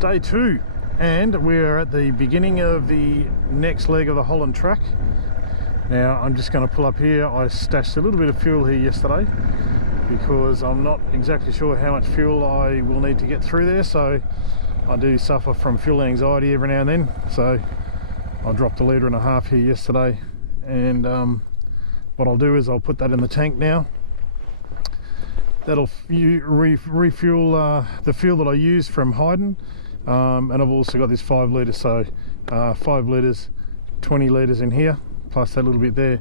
Day 2, and we're at the beginning of the next leg of the Holland track. Now I'm just going to pull up here. I stashed a little bit of fuel here yesterday because I'm not exactly sure how much fuel I will need to get through there, so I do suffer from fuel anxiety every now and then. So I dropped 1.5 litres here yesterday, and what I'll do is I'll put that in the tank now. That'll refuel the fuel that I use from Hyden, and I've also got this 5 litres, so 5 litres, 20 litres in here, plus that little bit there.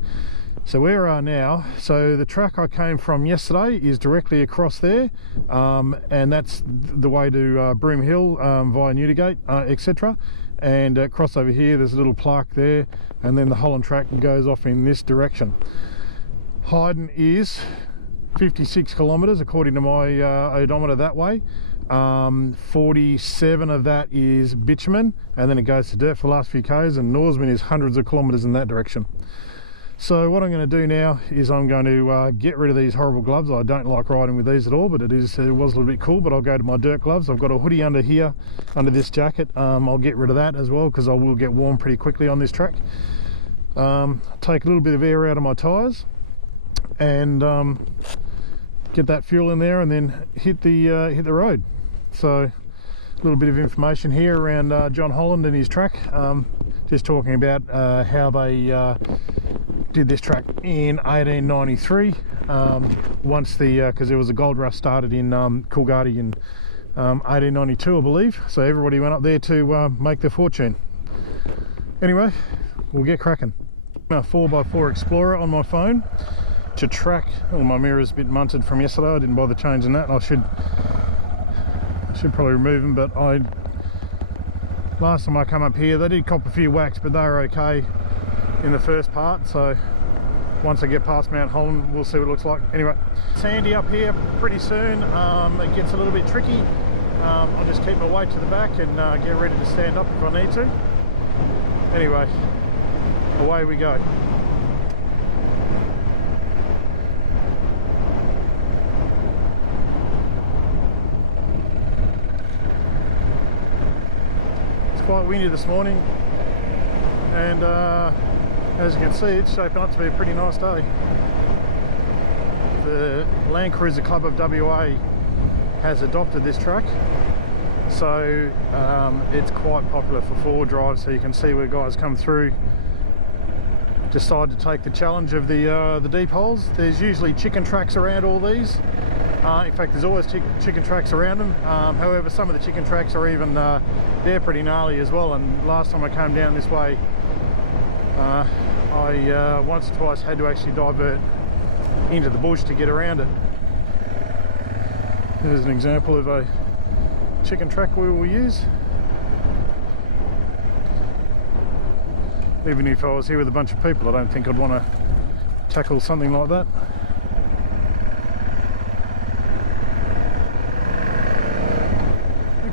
So where we are now, so the track I came from yesterday is directly across there, and that's the way to Broomehill via Newdigate, etc. And across over here there's a little plaque there, and then the Holland track goes off in this direction. Hyden is 56 kilometres according to my odometer that way. 47 of that is bitumen, and then it goes to dirt for the last few k's, and Norseman is hundreds of kilometres in that direction. So what I'm going to do now is I'm going to get rid of these horrible gloves. I don't like riding with these at all, but it was a little bit cool. But I'll go to my dirt gloves. I've got a hoodie under here, under this jacket. I'll get rid of that as well because I will get warm pretty quickly on this track. Take a little bit of air out of my tyres, and get that fuel in there, and then hit the road. So a little bit of information here around John Holland and his track. Just talking about how they did this track in 1893, because there was a gold rush started in Coolgardie in 1892, I believe. So everybody went up there to make their fortune. Anyway, we'll get cracking. A 4x4 Explorer on my phone to track. Oh, my mirror's a bit munted from yesterday. I didn't bother changing that. I should probably remove them, but last time I come up here they did cop a few whacks, but they were okay in the first part. So once I get past Mt Holland we'll see what it looks like. Anyway, sandy up here pretty soon. It gets a little bit tricky. I'll just keep my weight to the back and get ready to stand up if I need to. Anyway, away we go. Quite windy this morning, and as you can see it's shaping up to be a pretty nice day. The Land Cruiser Club of WA has adopted this track, so it's quite popular for forward drives. So you can see where guys come through, decide to take the challenge of the deep holes. There's usually chicken tracks around all these. In fact, there's always chicken tracks around them. However, some of the chicken tracks are even, they're pretty gnarly as well. And last time I came down this way, I once or twice had to actually divert into the bush to get around it. There's an example of a chicken track we will use. Even if I was here with a bunch of people, I don't think I'd want to tackle something like that.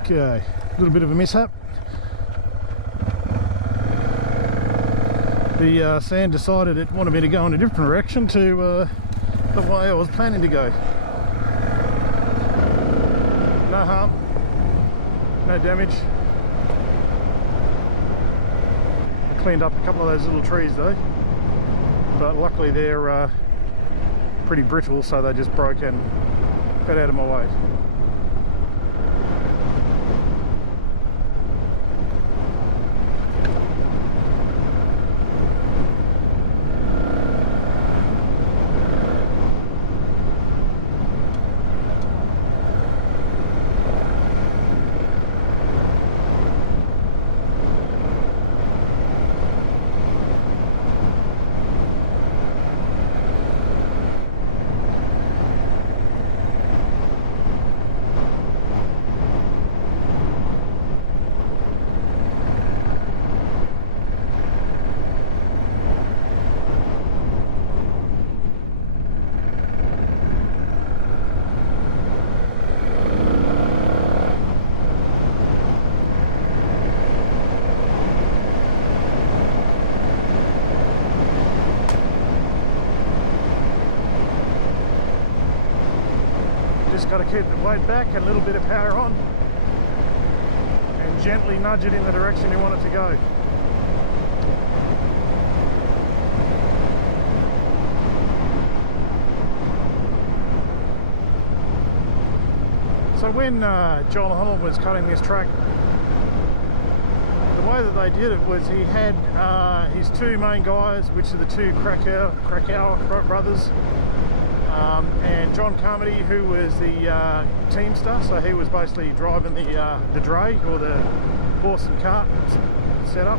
Okay, a little bit of a mishap. The sand decided it wanted me to go in a different direction to the way I was planning to go. No harm, no damage. I cleaned up a couple of those little trees though, but luckily they're pretty brittle, so they just broke and got out of my way. Just got to keep the weight back and a little bit of power on, gently nudge it in the direction you want it to go. So when John Holland was cutting this track, the way that they did it was he had his two main guys, which are the two Krakow brothers, and John Carmody, who was the teamster, so he was basically driving the dray, or the horse and cart setup.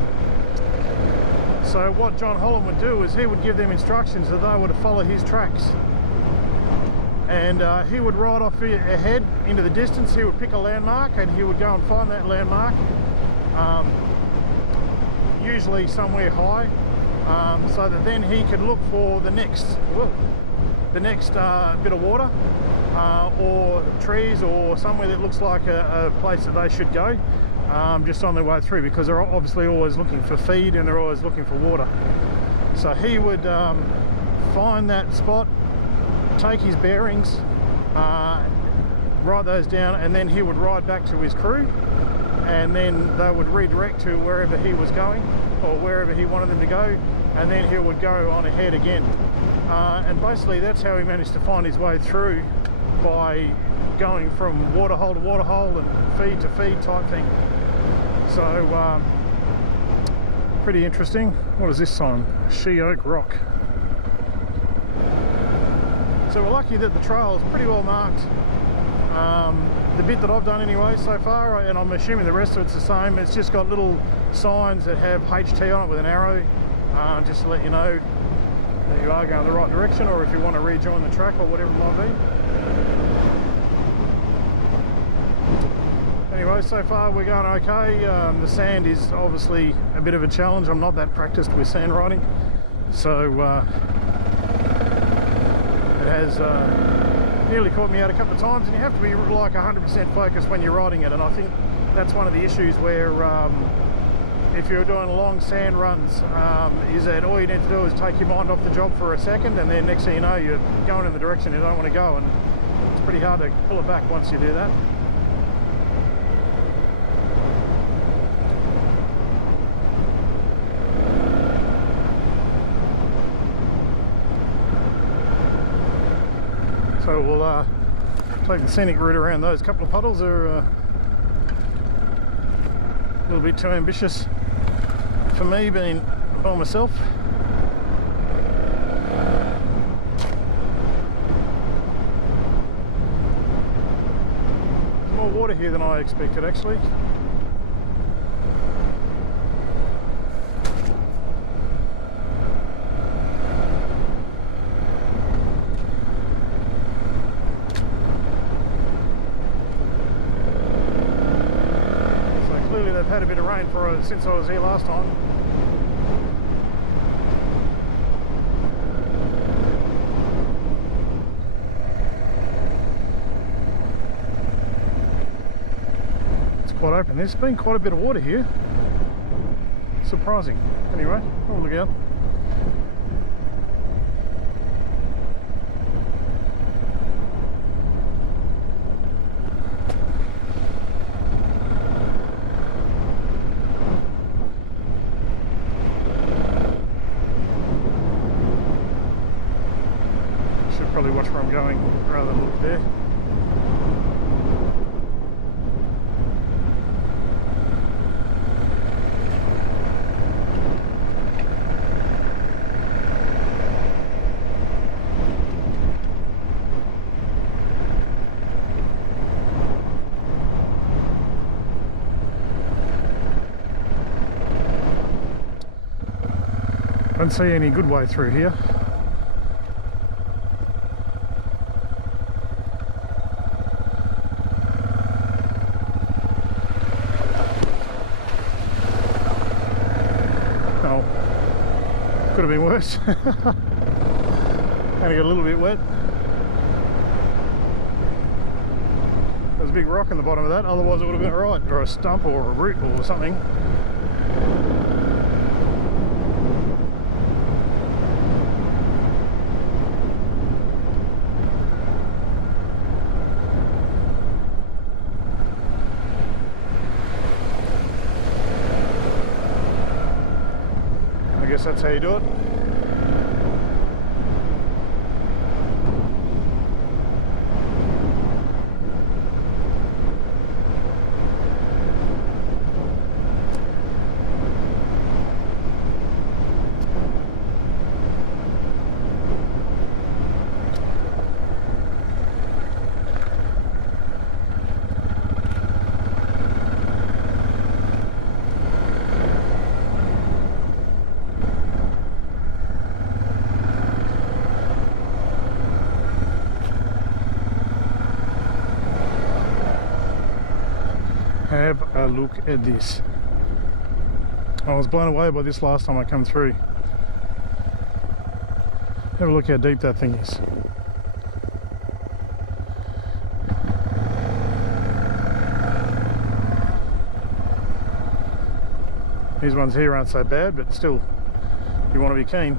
So what John Holland would do is he would give them instructions that they were to follow his tracks. And he would ride off ahead into the distance. He would pick a landmark and he would go and find that landmark, usually somewhere high, so that then he could look for the next bit of water, or trees, or somewhere that looks like a place that they should go, just on their way through, because they're obviously always looking for feed and they're always looking for water. So he would find that spot, take his bearings, write those down, and then he would ride back to his crew, and then they would redirect to wherever he was going, or wherever he wanted them to go, and then he would go on ahead again. And basically that's how he managed to find his way through, by going from waterhole to waterhole and feed to feed type thing. So pretty interesting. What is this sign? She Oak Rock. So we're lucky that the trail is pretty well marked. The bit that I've done anyway so far, and I'm assuming the rest of it's the same, it's just got little signs that have HT on it with an arrow, just to let you know that you are going the right direction, or if you want to rejoin the track or whatever it might be. Anyway, so far we're going okay. The sand is obviously a bit of a challenge. I'm not that practiced with sand riding, so it has nearly caught me out a couple of times, and you have to be like 100% focused when you're riding it. And I think that's one of the issues where if you're doing long sand runs, is that all you need to do is take your mind off the job for a second, and then next thing you know you're going in the direction you don't want to go, and it's pretty hard to pull it back once you do that. So we'll take the scenic route around those couple of puddles. Are a little bit too ambitious for me, being by myself. There's more water here than I expected, actually. They've had a bit of rain since I was here last time. It's quite open. There's been quite a bit of water here. Surprising. Anyway, we'll look out. Probably watch where I'm going rather than look there. Don't see any good way through here. Could have been worse. Only got a little bit wet. There's a big rock in the bottom of that, otherwise it would have been alright, or a stump or a root or something. guess that's how you do it. Have a look at this. I was blown away by this last time I come through. Have a look how deep that thing is. These ones here aren't so bad, but still, you want to be keen.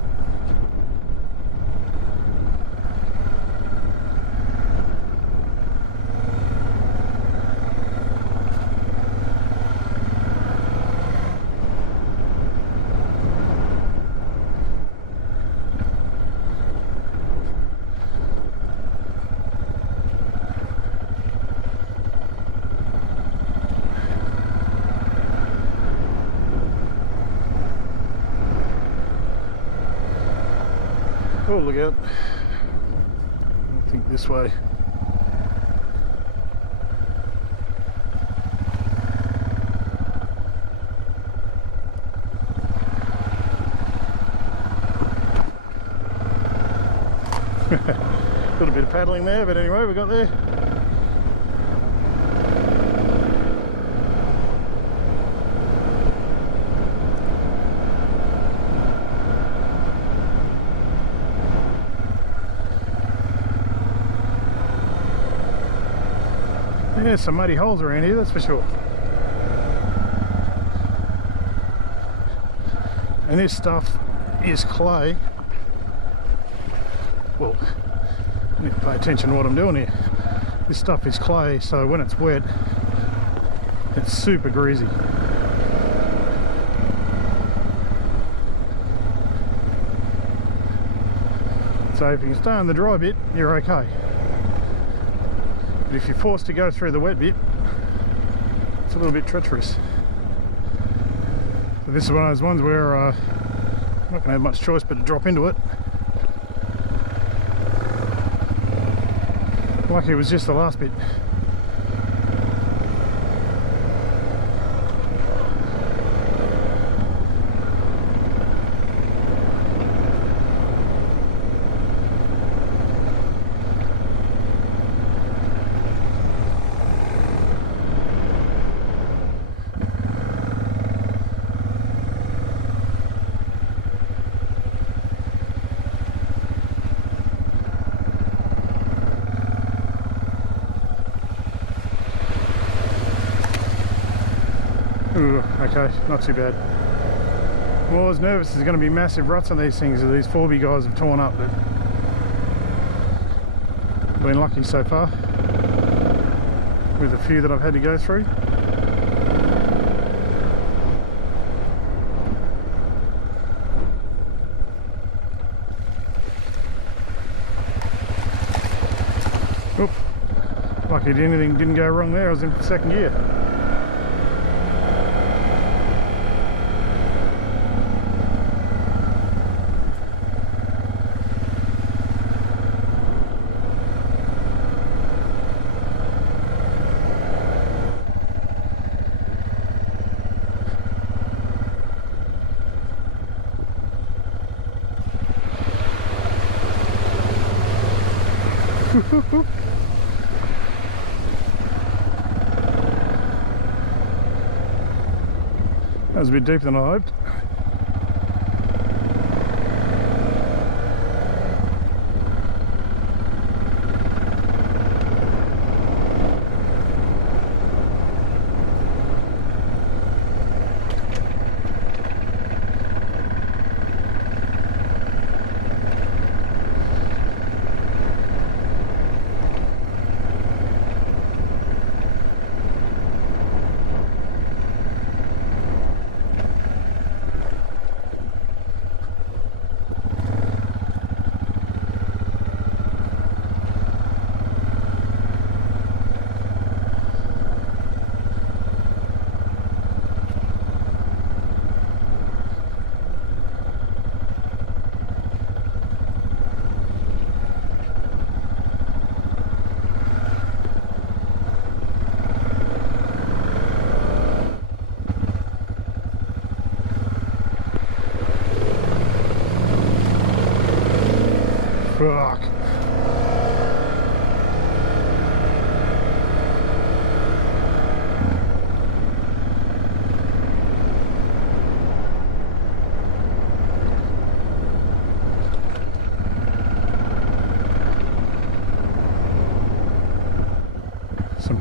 Oh, look out. I think this way. A little bit of paddling there, but anyway, we got there. Yeah, some muddy holes around here, that's for sure. And this stuff is clay. Well, I need to pay attention to what I'm doing here. This stuff is clay, so when it's wet, it's super greasy. So if you can stay on the dry bit, you're okay. But if you're forced to go through the wet bit, it's a little bit treacherous. So this is one of those ones where I'm not going to have much choice but to drop into it. Lucky it was just the last bit. Ooh, okay, not too bad. Well, I was nervous there's going to be massive ruts on these things that these 4B guys have torn up, but been lucky so far with a few that I've had to go through. Oop, lucky anything didn't go wrong there. I was in second gear. That was a bit deeper than I hoped.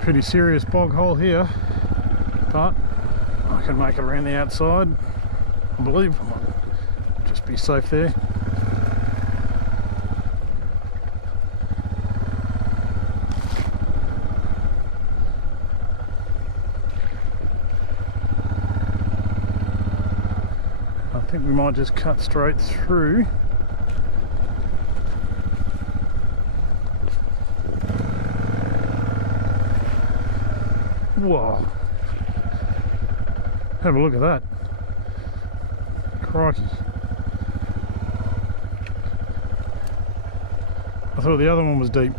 Pretty serious bog hole here, but I can make it around the outside, I believe. I might just be safe there. I think we might just cut straight through. Whoa. Have a look at that. Crikey. I thought the other one was deep.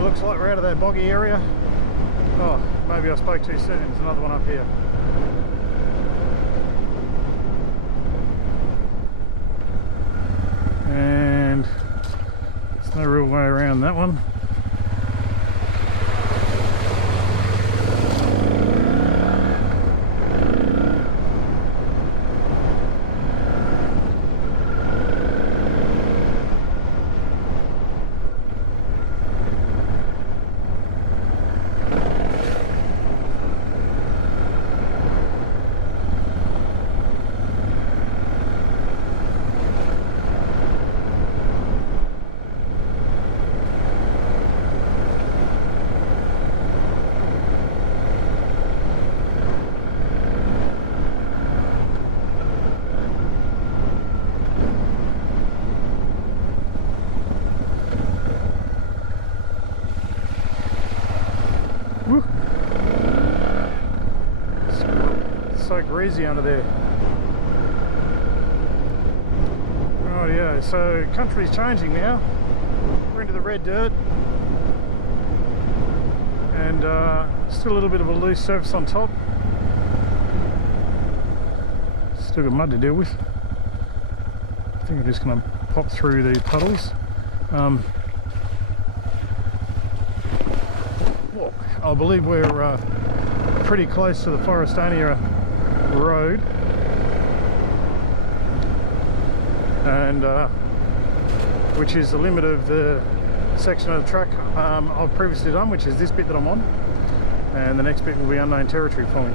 Looks like we're out of that boggy area. Oh, maybe I spoke too soon. There's another one up here. And there's no real way around that one. So greasy under there. Rightio, so country's changing now. We're into the red dirt, and still a little bit of a loose surface on top. Still got mud to deal with. I think I'm just going to pop through these puddles. I believe we're pretty close to the Forestania road, and which is the limit of the section of the track I've previously done, which is this bit that I'm on, and the next bit will be unknown territory for me.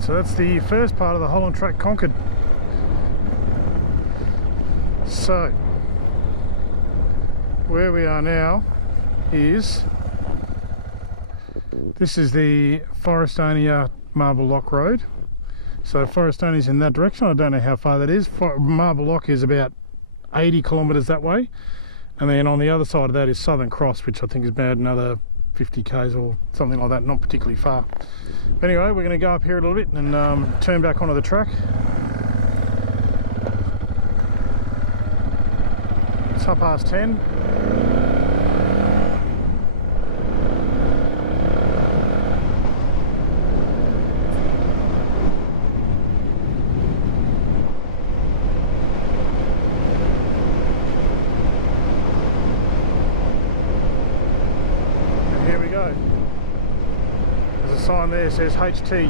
So that's the first part of the Holland track conquered. So where we are now is, this is the Forestania Marble Lock Road. So Forestania's in that direction. I don't know how far that is. Marble Lock is about 80 kilometres that way, and then on the other side of that is Southern Cross, which I think is about another 50 k's or something like that, not particularly far. But anyway, we're going to go up here a little bit and turn back onto the track. It's 10:30. And here we go. There's a sign there that says HT.